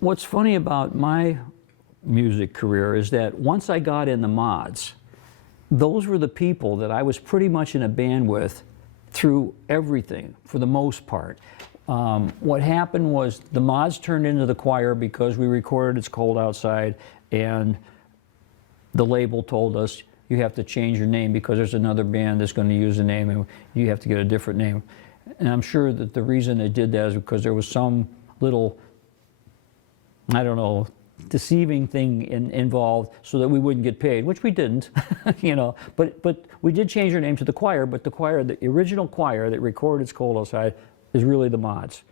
What's funny about my music career is that once I got in the mods, those were the people that I was pretty much in a band with through everything, for the most part. What happened was the mods turned into the choir because we recorded It's Cold Outside, and the label told us, you have to change your name because there's another band that's going to use the name and you have to get a different name. And I'm sure that the reason they did that is because there was some little, I don't know, deceiving thing involved so that we wouldn't get paid, which we didn't, you know. But we did change our name to the choir, but the choir, the original choir that recorded It's Cold Outside, is really the mods.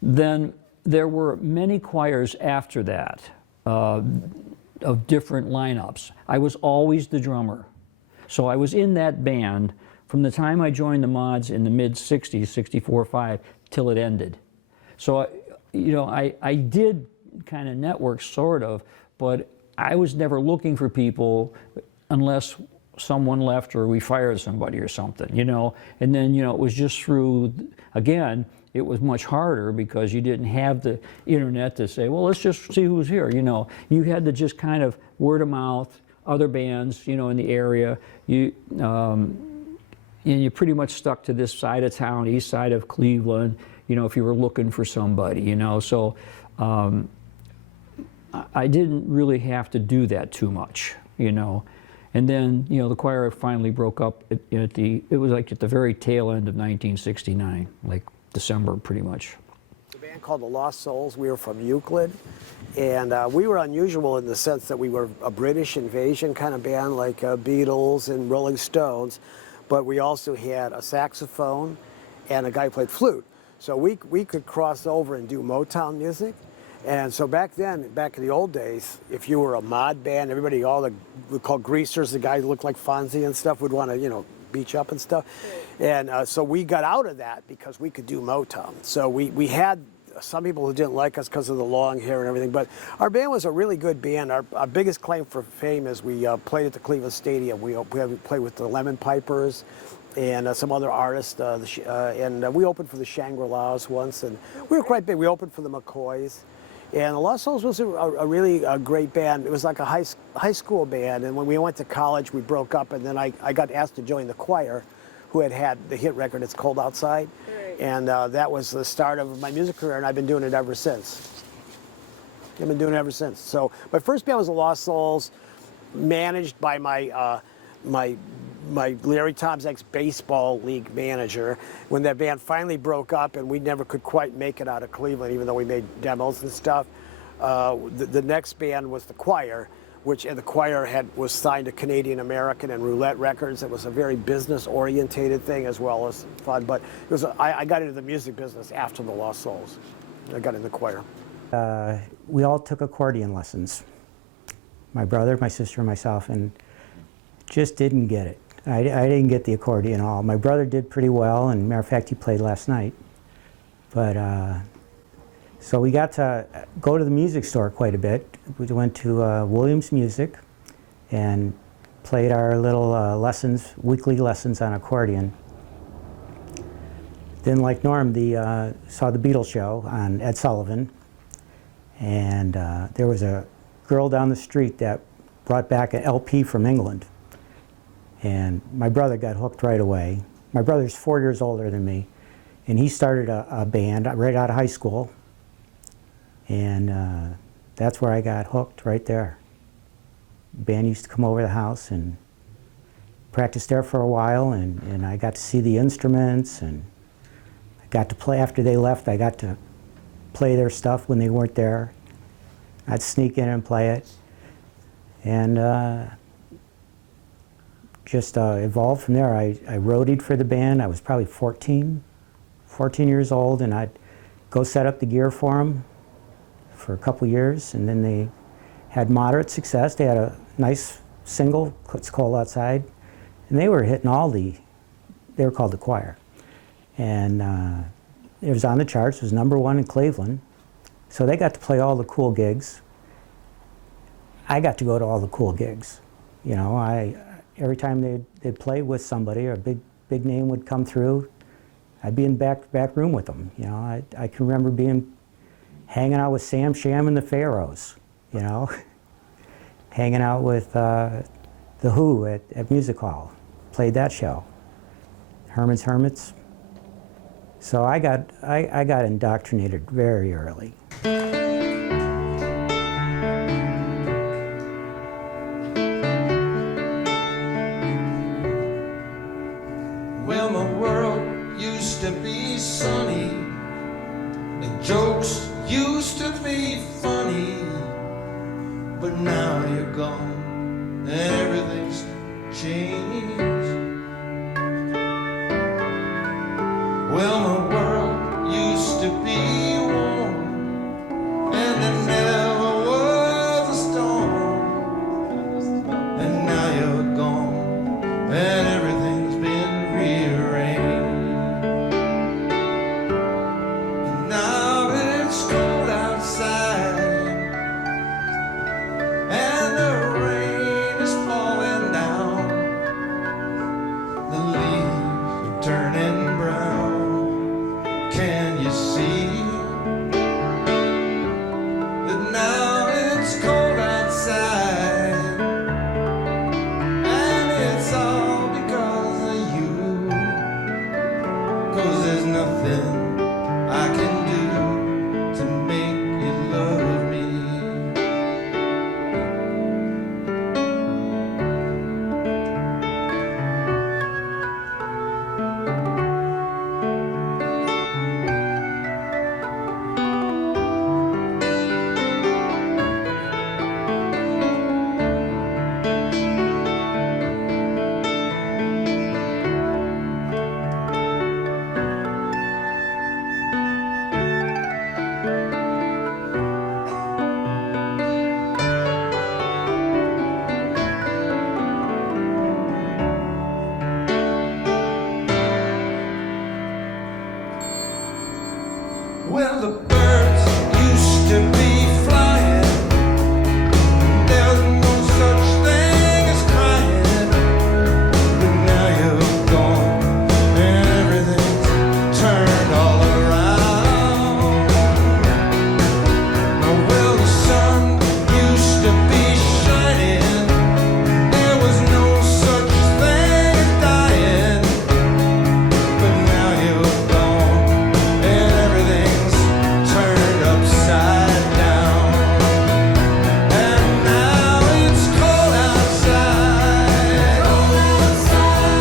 Then there were many choirs after that of different lineups. I was always the drummer. So I was in that band from the time I joined the mods in the mid-60s, 64, 5, till it ended. So, you know, I did kind of network, sort of, but I was never looking for people unless someone left or we fired somebody or something, you know. And then, you know, it was just through, again, it was much harder because you didn't have the internet to say, well, let's just see who's here, you know. You had to just kind of word of mouth, other bands, you know, in the area. And you pretty much stuck to this side of town, east side of Cleveland, you know, if you were looking for somebody, you know. So I didn't really have to do that too much, you know. And then, you know, the choir finally broke up it was like at the very tail end of 1969, like December pretty much. A band called the Lost Souls. We were from Euclid, and we were unusual in the sense that we were a British invasion kind of band like Beatles and Rolling Stones, but we also had a saxophone and a guy who played flute. So we could cross over and do Motown music. And so back then, back in the old days, if you were a mod band, everybody, we called greasers, the guys who looked like Fonzie and stuff, would want to, you know, beach up and stuff. And so we got out of that because we could do Motown. So we had some people who didn't like us because of the long hair and everything, but our band was a really good band. Our biggest claim for fame is we played at the Cleveland Stadium. We played with the Lemon Pipers and some other artists, and we opened for the Shangri-Las once, and we were quite big. We opened for the McCoys. And the Lost Souls was a really great band. It was like a high school band, and when we went to college, we broke up, and then I got asked to join the choir, who had the hit record, It's Cold Outside. Right. And that was the start of my music career, and I've been doing it ever since. I've been doing it ever since. So my first band was the Lost Souls, managed by my Larry Tomczak's baseball league manager. When that band finally broke up and we never could quite make it out of Cleveland, even though we made demos and stuff, the next band was the choir, and the choir was signed to Canadian American and Roulette Records. It was a very business-orientated thing as well as fun, but I got into the music business after the Lost Souls. I got in the choir. We all took accordion lessons. My brother, my sister, and myself, and just didn't get it. I didn't get the accordion at all. My brother did pretty well, and matter of fact, he played last night. But so we got to go to the music store quite a bit. We went to Williams Music and played our little lessons, weekly lessons on accordion. Then, like Norm, saw the Beatles show on Ed Sullivan, and there was a girl down the street that brought back an LP from England. And my brother got hooked right away. My brother's 4 years older than me, and he started a band right out of high school. And that's where I got hooked, right there. The band used to come over to the house and practice there for a while, and I got to see the instruments, and I got to play, after they left, I got to play their stuff when they weren't there. I'd sneak in and play it. And just evolved from there. I roadied for the band. I was probably 14 years old, and I'd go set up the gear for them for a couple years, and then they had moderate success. They had a nice single, It's Cold Outside, and they were hitting they were called the Choir. And it was on the charts, it was #1 in Cleveland, so they got to play all the cool gigs. I got to go to all the cool gigs. You know, every time they'd play with somebody, or a big name would come through, I'd be in back room with them. You know, I can remember hanging out with Sam Sham and the Pharaohs, you know, hanging out with The Who at Music Hall, played that show. Herman's Hermits. So I got indoctrinated very early. Well, my world used to be sunny, and jokes used to be funny, but now you're gone, and everything's changed. Well, my world used to be warm, and there never was a storm, and now you're gone, and everything's been rearranged. And now it's cold outside, and the rain is falling down, the leaves are turning brown. Can you see that now it's cold outside, and it's all because of you, 'cause there's nothing I can do to make you love me. Well, the birds used to be flying, there's no such thing as crying, but now you're gone, and everything's turned all around. Well, the sun used to be shining, there was no such thing as dying, but now you're gone, and everything's turned upside down. And now it's cold outside,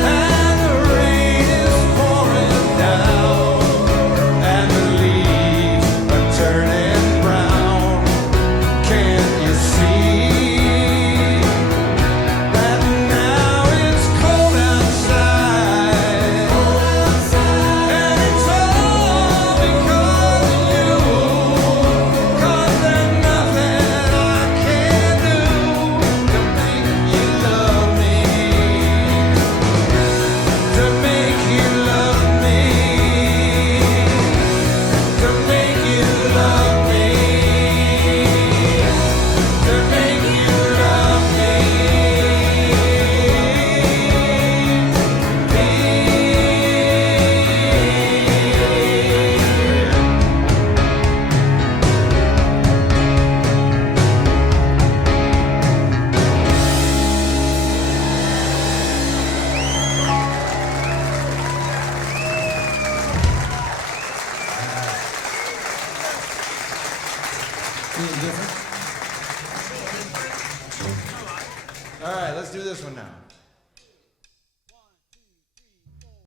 and the rain is pouring down, and the leaves are turning brown. Can't you see that now it's cold outside, and it's all because of you, 'cause there's nothing I can do to make you love me, to make you love me, to make you love me, to make you love me. Feeling different? All right, let's do this one now.